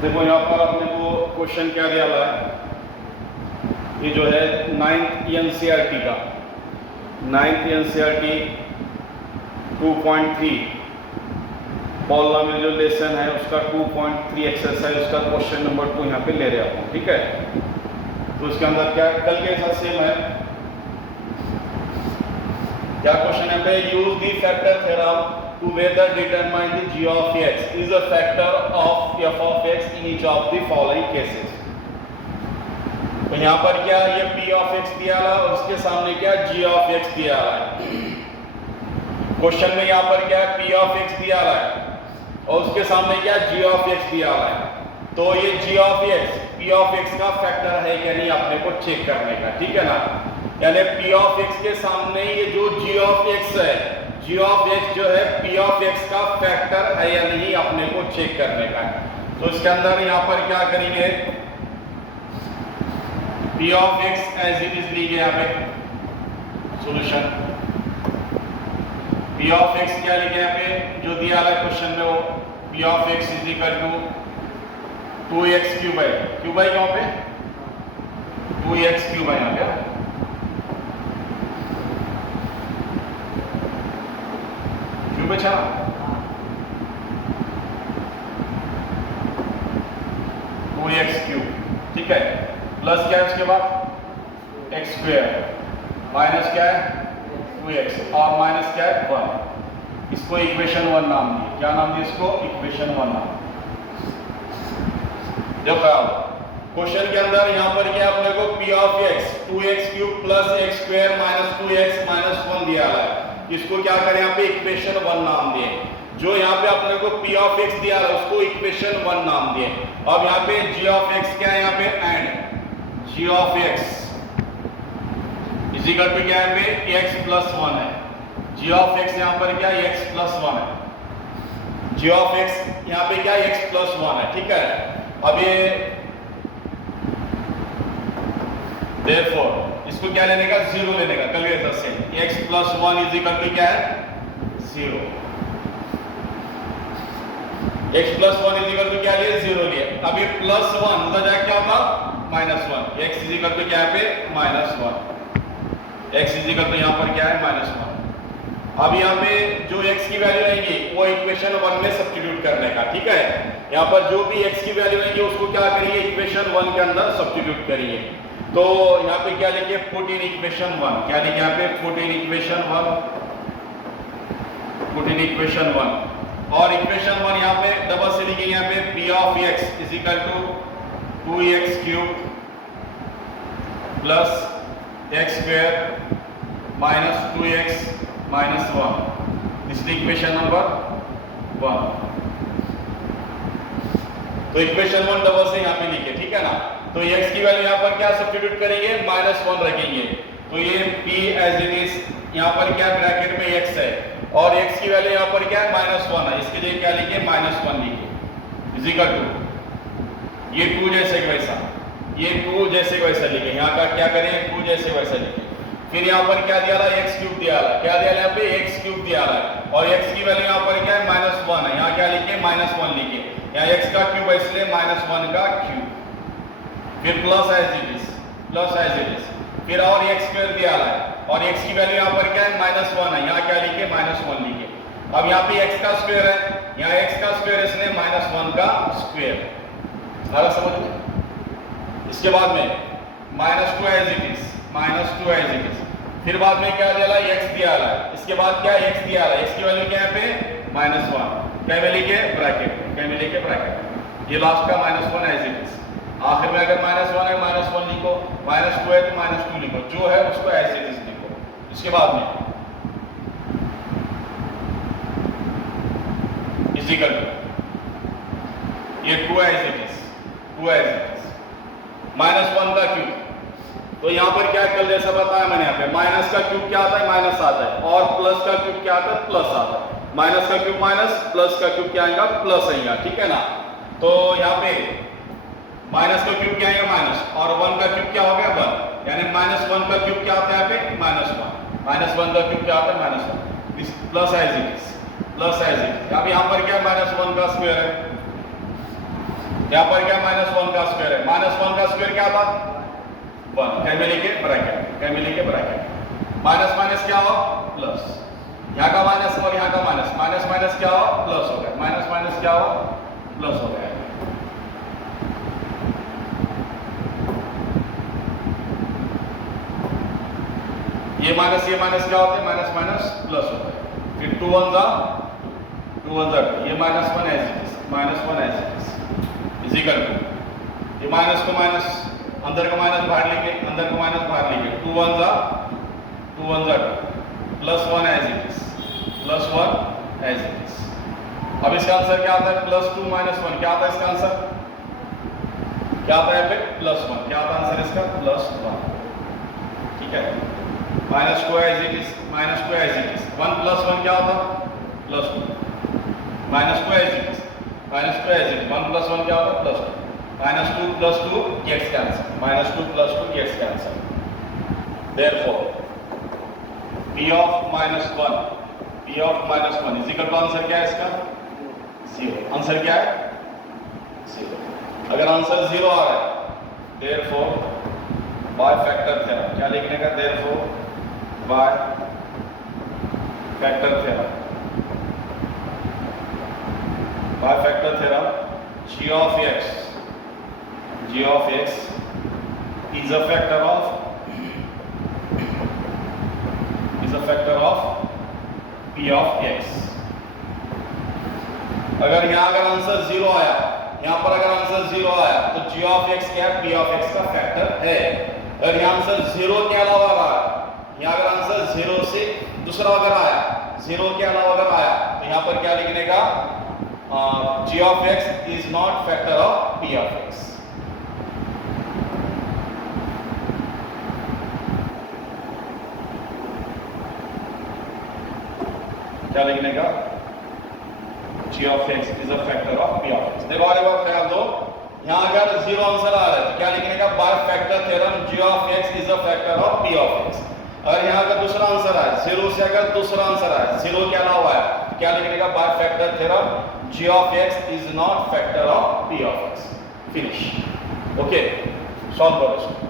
देखो यहाँ पर अपने को क्वेश्चन क्या दिया हुआ है, ये जो है 9th एनसीईआरटी का 9th एनसीईआरटी 2.3 पॉलिनोमियल जो लेसन है उसका 2.3 एक्सरसाइज उसका क्वेश्चन नंबर 2 यहाँ पे ले रहे हैं, ठीक है। तो इसके अंदर क्या कल के साथ सेम है, क्या क्वेश्चन है पे use the factor theorem to whether determine the g of x is a factor of f of x in each of the following cases। तो यहाँ पर क्या ये p of x दिया है और उसके सामने क्या g of x दिया है। क्वेश्चन में यहाँ पर क्या p of x दिया है और उसके सामने क्या g of x दिया है। तो ये g of x p of x का फैक्टर है क्या नहीं अपने को चेक करने का, ठीक है ना। यानी p of x के सामने ये जो g of x है, g of x जो है p of x का फैक्टर है या नहीं अपने को चेक करने का है। तो इसके अंदर यहाँ पर क्या करेंगे, p of x as it is लीजिए यहाँ पे सॉल्यूशन। p of x क्या लिखे यहाँ पे जो दिया है क्वेश्चन में वो p of x is equal to 2x cube है, क्यूब है कहाँ पे 2x क्यूब है यहाँ पे, क्यूब अच्छा 2x क्यूब, ठीक है। प्लस क्या है उसके बाद x स्क्वायर माइनस क्या है 2x और माइनस क्या है 1। इसको इक्वेशन 1 नाम दिए, क्या नाम दिए इसको इक्वेशन 1 नाम। देखो क्वेश्चन के अंदर यहाँ पर क्या अपने को p of x 2x cube plus x square minus 2x minus 1 दिया है। इसको क्या करें यहाँ पे इक्वेशन 1 नाम दिए। जो यहाँ पे अपने को p of x दिया है उसको इक्वेशन 1 नाम दिए। अब यहाँ पे g of x क्या है यहाँ पे and g of x is equal to क्या है यहाँ पे x प्लस 1 है। g of x यहाँ पर क्या x प्लस 1 है, g of x यहाँ पे क्या x प्लस 1 है, ठीक है। अब ये therefore इसको क्या लेने का 0 लेने का, कल के तरह से x plus 1 is equal to क्या है 0। x plus 1 is equal to क्या लिए 0 लिए। अब ये प्लस 1 उधर जाके क्या होगा minus 1, x is equal to क्या है पे minus 1, x is equal to यहाँ पर क्या है माइनस 1। अब यहाँ पे जो x की वैल्यू आएगी वो इक्वेशन 1 में सब्स्टिट्यूट करने का, ठीक है। यहाँ पर जो भी x की वैल्यू आएगी उसको क्या करिए इक्वेशन 1 के अंदर सब्स्टिट्यूट करिए। तो यहाँ पे क्या लिखे पुट इन इक्वेशन 1, क्या लिखे यहाँ पे put in equation 1, put in equation 1 और इक्वेशन 1 यहाँ पे डबल से लिखेंगे यहाँ पे p of x is equal to 2x cube plus x square minus 2x minus 1, this is equation number 1। तो इक्वेशन 1 डबल से यहाँ पे लिखे, ठीक है ना। तो x की वैल्यू यहाँ पर क्या सब्स्टिट्यूट करेंगे माइनस 1 रखेंगे। तो ये p एज इट इज यहाँ पर क्या ब्रैकेट में x है और x की वैल्यू यहाँ पर क्या है माइनस 1 है, इसके लिए क्या लिखे माइनस 1 लिखे इज इक्वल टू ये 2 जैसे वैसा, ये 2 जैसे वैसा लिखे। यहाँ का क्या करें 2 जैसे वैसा लिखे। फिर यहाँ पर क्या दिया है x क्यूब दिया है, क्या दिया है यहाँ पे x क्यूब दिया है और x की वैल्यू यहाँ पर क्या है माइनस 1 है। यहाँ क्या लिखे माइनस 1 लिखे, यहाँ x का क्यूब है इसलिए माइनस 1 का क्यूब। फिर plus as it is, plus as it is. फिर और x स्क्वायर दिया है और x की वैल्यू यहाँ पर क्या है माइनस 1 है, यहाँ क्या लिखे माइनस 1 लिखे। अब यहाँ पे x का स्क्वायर है, यहाँ x का स्क्वायर इसलिए माइनस 1 का स्क्वायर, सारा समझ में। इसके बाद में minus 2 as it is, minus 2 as it is. फिर बाद में क्या दिया है x दिया है, इसके बाद क्या x दिया है, x की वैल्यू क्या है पे माइनस 1, क्या में लिखे ब्रैकेट में, क्या में लिखे ब्रैकेट। ये लास्ट का माइनस 1 एज इट इज। आखिर में अगर माइनस 1 है माइनस 1 लिखो, माइनस 2 है तो माइनस 2 लिखो, जो है उसको एज इट इज लिखो। इसके बाद में इज इक्वल टू ये 2 as it is, 2 as it is minus 1 का क्यूब। तो यहाँ पर क्या कल जैसा बताया मैंने, यहाँ पे माइनस का क्यूब क्या आता है माइनस आता है और प्लस का क्यूब क्या आता है प्लस आता है। माइनस का क्यूब माइनस, प्लस का क्यूब क्या आएगा प्लस आएगा, ठीक है ना। तो यहाँ पे माइनस का क्यूब क्या आएगा माइनस और 1 का क्यूब क्या हो गया 1, यानी माइनस 1 का क्यूब क्या आता है यहाँ पे माइनस 1, माइनस 1 का क्यूब क्या आता है minus 1, this plus as it is, plus as it. अब यहाँ पर क्या माइनस 1 का स्क्वायर है यहाँ पर क्या -1 का स्क्वायर है, -1 का स्क्वायर क्या था 1, फैमिली के ब्रैकेट, माइनस माइनस क्या हो प्लस, यहाँ का माइनस और यहाँ का माइनस, माइनस माइनस क्या हो प्लस हो गया, माइनस माइनस क्या हो प्लस हो गया। ये माइनस क्या होते हैं, माइनस माइनस प्लस होता है, फिर 2 1 जा, ये -1 as it is equal to, ये माइनस को माइनस, अंदर का माइनस बाहर लेके, 2 1 जा 2, +1 एज इट इज, अब इसका आंसर क्या आता है, +2 -1, क्या आता है इसका आंसर, क्या आता है +1, क्या आता है आंसर इसका +1, ठीक है। -2 एज इट इज, 1 + 1 क्या होता +2, -2 एज इट इज, 1 + 1 क्या होता +2, -2 + 2 gets cancelled, therefore p of -1 is equal to, answer क्या है इसका 0, आंसर क्या है 0, अगर आंसर 0 आ रहा है therefore by factor theorem, क्या लिखने का, therefore by factor theorem, g of x is a factor of p of x। अगर यहाँ अगर आंसर 0 आया, यहाँ पर अगर आंसर 0 आया तो g of x क्या है, p of x का फैक्टर है। अगर यहाँ आंसर 0 के अलावा रहा, यहाँ अगर आंसर 0 से दूसरा अगर आया, 0 के अलावा अगर आया तो यहाँ पर क्या लिखने का, g of x is not factor of p of x। क्या लिखने का, g of x is a factor of p of x। देखो अरे बात ख्याल दो, यहाँ अगर 0 आंसर आ रहा है तो क्या लिखने का, by factor theorem g of x is a factor of p of x। अगर यहाँ अगर दूसरा आंसर आया, 0 से अगर दूसरा आंसर आया, 0 के अलावा आया तो क्या लिखने का, by factor theorem g of x is not factor of p of x। Finish, okay, solve करो इसको।